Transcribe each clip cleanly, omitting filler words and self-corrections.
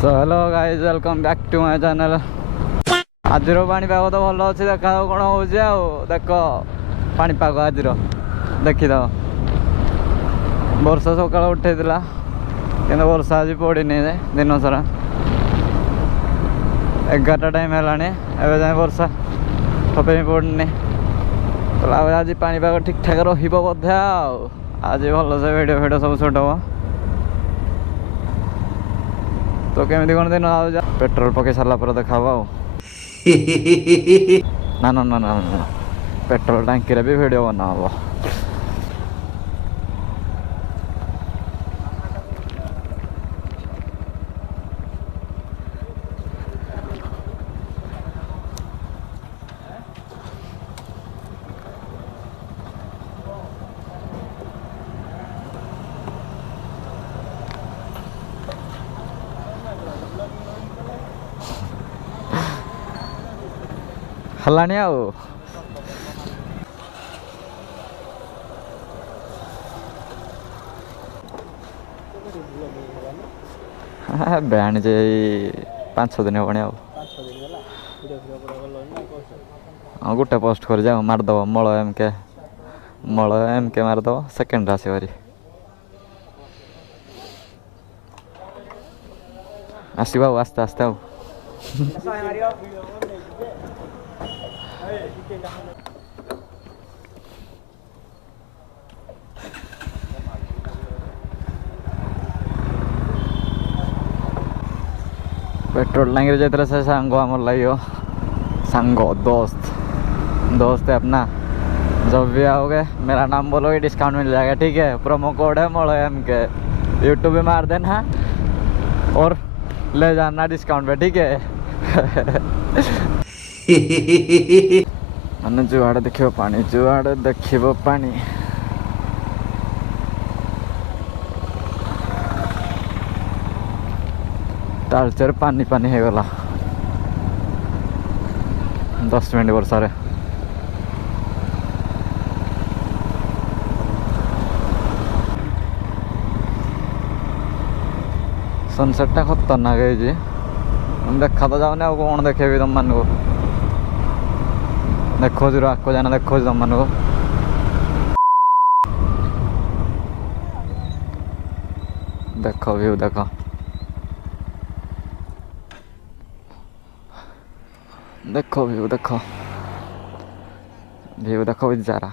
So hello guys welcome back to my channel. आज पाणीपाग तो भल अच्छे देखा कौन हो देख पाणीपाग आज देखीद वर्षा सकाल उठे कि वर्षा आज पड़नी दिन सारा 11टा टाइम है जाए वर्षा ठपे पड़नी आज पाणीपाग ठीक ठाक रोधे आज भल से भिड फिड सब सुट हम तो केमी कौन दिन आ पेट्रोल पकई सारा पर देखा ना ना ना ना ना पेट्रोल टांकी भी वीडियो बना हम हलानी बैंड जे 5-6 दिन हे हाँ गोटे पोस्ट कर जाओ मारदब मल एमके मारदब सेकेंड आस आसवा आस्ते आस्ते आओ पेट्रोल टांगी जाते से सांग आमर लगे सांग दोस्त है अपना। जब भी आओगे मेरा नाम बोलोगे डिस्काउंट मिल जाएगा, ठीक है। प्रोमो कोड है मोड़ो एमके, यूट्यूब पे मार देना और ले जाना डिस्काउंट पे, ठीक है। मैंने जुआड़े देखो पानी जुआड़े देखो पानी तालचेर पानी पानी हो गला 10 मिनट वर्षा सनसेट टा खतरनाक है जी देखा तो जाऊनी आ कौन देखेबी तुम मान को देखो जी आको जाना देखो तुम मान को देखो व्यू देखो देखो व्यू देखो इजारा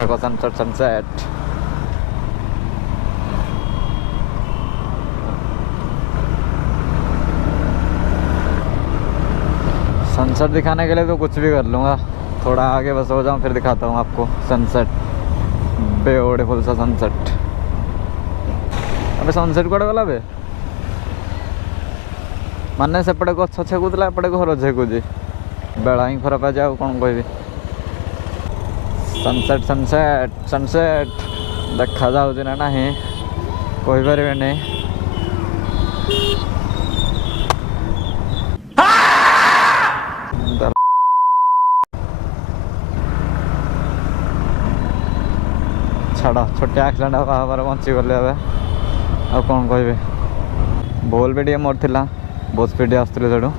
देखो सनसेट सनसेट दिखाने के लिए तो कुछ भी कर लूँगा। थोड़ा आगे बस हो जाऊँ फिर दिखाता हूँ आपको सनसेट, ब्यूटीफुल सा सनसेट। अबे सनसेट कड़े गला बे माने सेपटे गछ छेकुला एपटे घर छेकुची बेला ही खराब आ जाए कौन कह सनसेट सनसेट सनसेट देखा जाऊँ ना नहीं कहीपर नहीं। छाड़ छोटे एक्सीडेंट हमारे बची गले आ कौन कह बोल भी टे मोर थिला बहुत स्पीड आसुले सेठू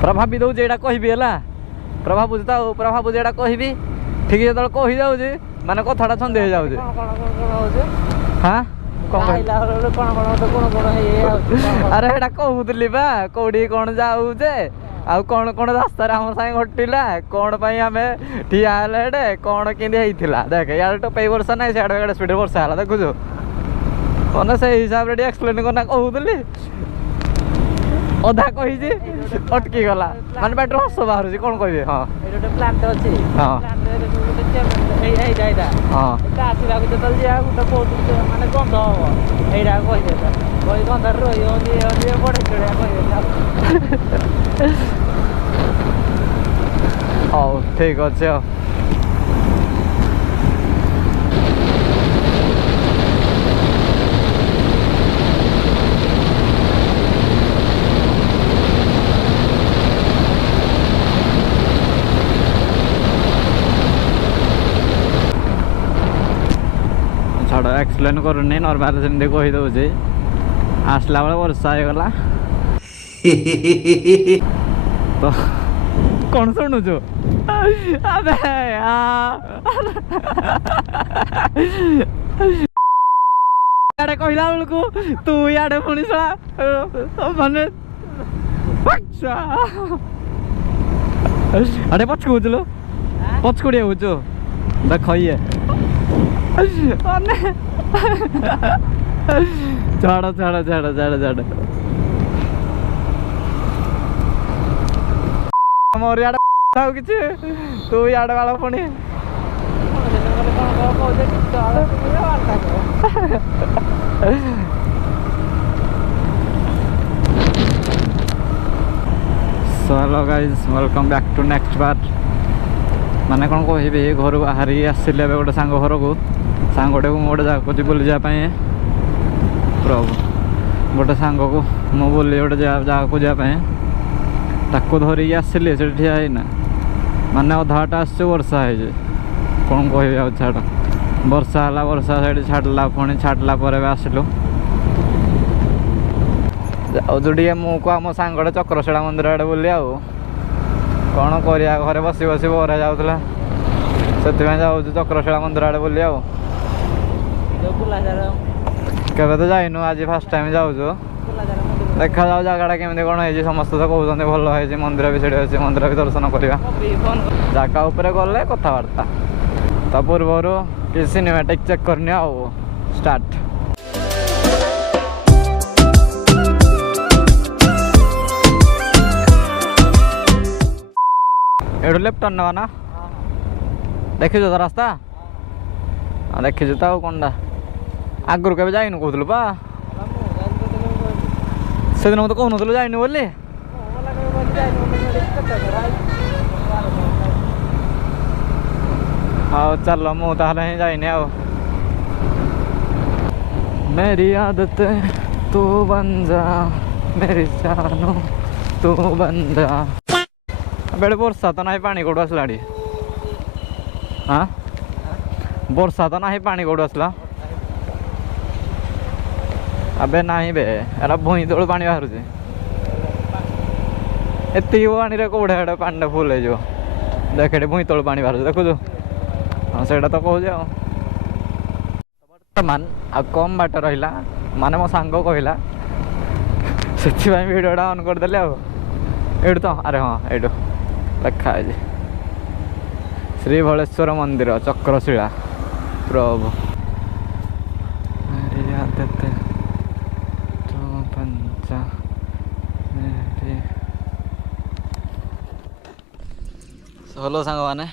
प्रभावी दौर एटा कहबी प्रभा बुझता प्रभा बुझे कहबी ठीक है जो कही जाऊँगी माने कथाटा छंदी हो जाऊँगी हाँ अरे एटा कहूली बा कौड़ी कौन जाऊे आउ कौन कौन रास्ता आम सागे घटिला कौन आम ठिया कौन केंदी होता देख यार टपे वर्षा ना सियाड़े स्पीड वर्षा है देखुचु मैंने से हिसाब से एक्सप्लेन करना कहूली अधा कही अटकी गला माने पेट्रोल हस बाहर कौन कह हाँ प्लांट अच्छी हाँ हाँ माने गंध हम यहाँ कही गंध रही बढ़े ହଉ ଠିକ୍ ଅଛି ଆଉ। ଛାଡ଼ ଏକ୍ସପ୍ଲେନ୍ କରୁନି, ନର୍ମାଲ ସେମିତି କହିଦେଉଛି। ଆସିଲା ବେଳେ ବର୍ଷା ହେଇଗଲା ତ କ'ଣ ଶୁଣୁଛୁ? ଆବେ ଇଆଡ଼େ କହିଲା ବେଳକୁ ତୁ ଇଆଡ଼େ ପୁଣି ମାନେ ଆଡ଼େ ପଛକୁ ହଉଛୁ, ପଛକୁଡ଼ିଆ ହଉଛୁ। ଦେଖ ଇଏ ଛାଡ଼ ଛାଡ଼ ଛାଡ଼ ଛାଡ଼ ଛାଡ଼ ମୋର ଇଆଡ଼େ ଆଉ କିଛି, ତୁ ଇଆଡ଼େ ବାଳ ପୁଣି So hello guys, welcome back to next part। ମାନେ କ'ଣ କହିବି, ଘରୁ ବାହାରିକି ଆସିଲେ ଏବେ ଗୋଟେ ସାଙ୍ଗ ଘରକୁ, ସାଙ୍ଗଟାକୁ ମୁଁ ଗୋଟେ ଜାଗାକୁ ଯିବି ବୁଲିଯିବା ପାଇଁ। ପ୍ରଭୁ, ଗୋଟେ ସାଙ୍ଗକୁ ମୁଁ ବୁଲି ଗୋଟେ ଜାଗାକୁ ଯିବା ପାଇଁ ତାକୁ ଧରିକି ଆସିଲି, ସେଠି ଠିଆ ହେଇନା ମାନେ ଅଧାଟା ଆସିଛୁ, ବର୍ଷା ହେଇଛି। କ'ଣ କହିବି ଆଉ, ଛାଡ଼। ବର୍ଷା ହେଲା, ବର୍ଷା ସେଠି ଛାଡ଼ିଲା, ପୁଣି ଛାଡ଼ିଲା ପରେ ବି ଆସିଲୁ। ଯାଉଛୁ ଟିକେ ମୁଁ କୁ ଆମ ସାଙ୍ଗଟେ ଚକ୍ରଶିଳା ମନ୍ଦିର ଆଡ଼େ ବୁଲି। ଆଉ କ'ଣ କରିବା, ଘରେ ବସି ବସି ବୋର୍ ହେଇଯାଉଥିଲା, ସେଥିପାଇଁ ଯାଉଛୁ ଚକ୍ରଶିଳା ମନ୍ଦିର ଆଡ଼େ ବୁଲି। ଆଉ କେବେ ତ ଯାଇନୁ, ଆଜି ଫାର୍ଷ୍ଟ ଟାଇମ୍ ଯାଉଛୁ। ଦେଖାଯାଉ ଜାଗାଟା କେମିତି କ'ଣ ହେଇଛି। ସମସ୍ତେ ତ କହୁଛନ୍ତି ଭଲ ହେଇଛି, ମନ୍ଦିର ବି ସେଠି ଅଛି, ମନ୍ଦିର ବି ଦର୍ଶନ କରିବା। ଜାଗା ଉପରେ ଗଲେ କଥାବାର୍ତ୍ତା, ତା ପୂର୍ବରୁ କିଛି ସିନେମାଟିକ୍ ଚେକ୍ କରିନି। ଆଉ ଷ୍ଟାର୍ଟ। ଏଠୁ ଲେଫ୍ଟ ଟର୍ନ ନେବା ନା? ଦେଖିଛୁ ତ ରାସ୍ତା? ଦେଖିଛୁ ତ, ଆଉ କ'ଣଟା? ଆଗରୁ କେବେ ଯାଇନୁ କହୁଥିଲୁ ପା, ସେଦିନ ମତେ କହୁନଥିଲୁ ଯାଇନୁ ବୋଲି। ହଉ ଚାଲ, ମୁଁ ତାହେଲେ ହିଁ ଯାଇନି। ଆଉ मेरी आदत तू बन जा, मेरी जानो तू बन जा। बेड़े वर्षा तो नहीं, पानी कौटू आसला? हाँ, वर्षा तो नहीं, पानी कौटू आसला? अबे नहीं बे, एरा भूई तलू पानी बाहर एति पानी कौड़े एडे पानी फुल हो। देख एटे भूई तलू पानी बाहर देखु। हाँ सेटा तो कहूँ। बर्तमान आ कम बाट रहा, माने मो सांग कहला, से भिडियोटा ऑन करदे। एठू तो, अरे हाँ एठू लिखा है श्री भलेश्वर मंदिर चक्रशिला। प्रभु हेलो सांग मैंने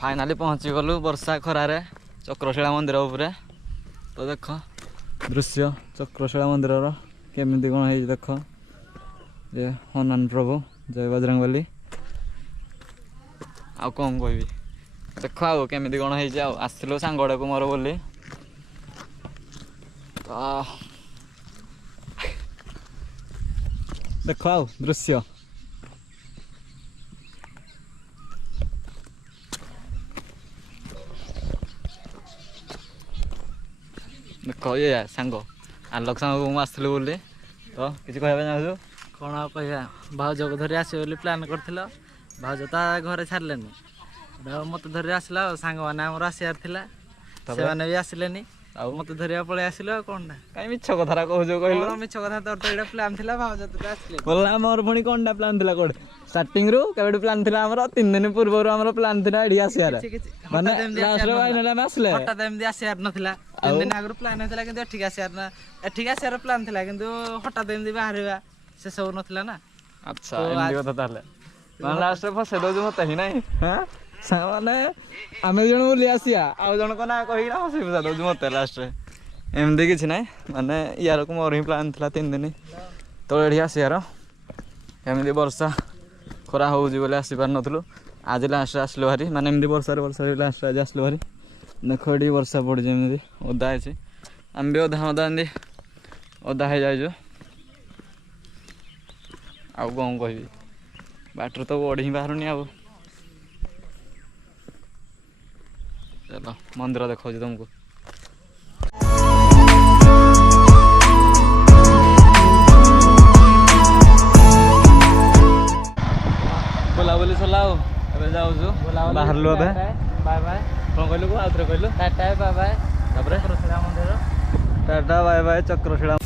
फाइनाली पहुँची गलु वर्षा खरारे चक्रशिला मंदिर उपरे। तो देख दृश्य चक्रशिला मंदिर केमिति कौन है, देख ये हनुमान प्रभु, जय बजरंगबली। आ कौन कह देख आउ केमिति कौन है, आसलु सांगड़े को मोर बोली। तो देख आउ दृश्य देख ये सांग आलोक सांग को आसलु बोली। तो किसी कहबा चाहू? कौन आ कह भाउज को धरी आस प्लान कर, भाउज तो घरे छाड़ेनि, मत धरी आसला। सांग मैंने आमर आसार था, से भी आसिले, मत धरिया पलि आसिल। कौन कहीं मिछ कथा कहूँ कहल? मिछ कथा तोर तो ये प्लान था, भाउज तो आसिले बोला मोर पुणी कौन प्लान था? कौन स्टार्टिंग रु केबे प्लान था? आमर 3 दिन पूर्व आमर प्लान था एडी आसियार, माने लास्ट रे फाइनल में आसले। हठात एमदी आसियार नथिला, 3 दिन आगु प्लान होतला, किंतु एठिक आसियार ना, एठिक आसियार प्लान था, किंतु हठात एमदी बाहरवा से सब नथिला ना। अच्छा एमदी कथा ताले, माने लास्ट रे फसे दो जो मत ही नहीं। हां माने आमे जण बोली आसिया, आ जण को ना कहि ना फसे फसा दो जो मत लास्ट रे एमदी किछ नहीं। माने यार को मोर ही प्लान था 3 दिन तो एडी आसियार। एमदी वर्षा खरा हो जी बोले आसी पार नथलु, आज लास्ट आसलु भारी माने एमती वर्षा लास्ट आज आसलु भारी देख ये वर्षा पड़ी जमी ओदा है आम भी अधा अधा एमती अधा हो जाइज आउ कौन कह बाटर तो बढ़ी बाहरुनी आउ चलो मंदिर देखा तुमको बुलाबुली सरला जाऊँ बाहर लु बाय बाय कौन कहलु आउे कहलु टाटा बाय बाय तापर मंदिर टाटा बाय बाय चक्रशिला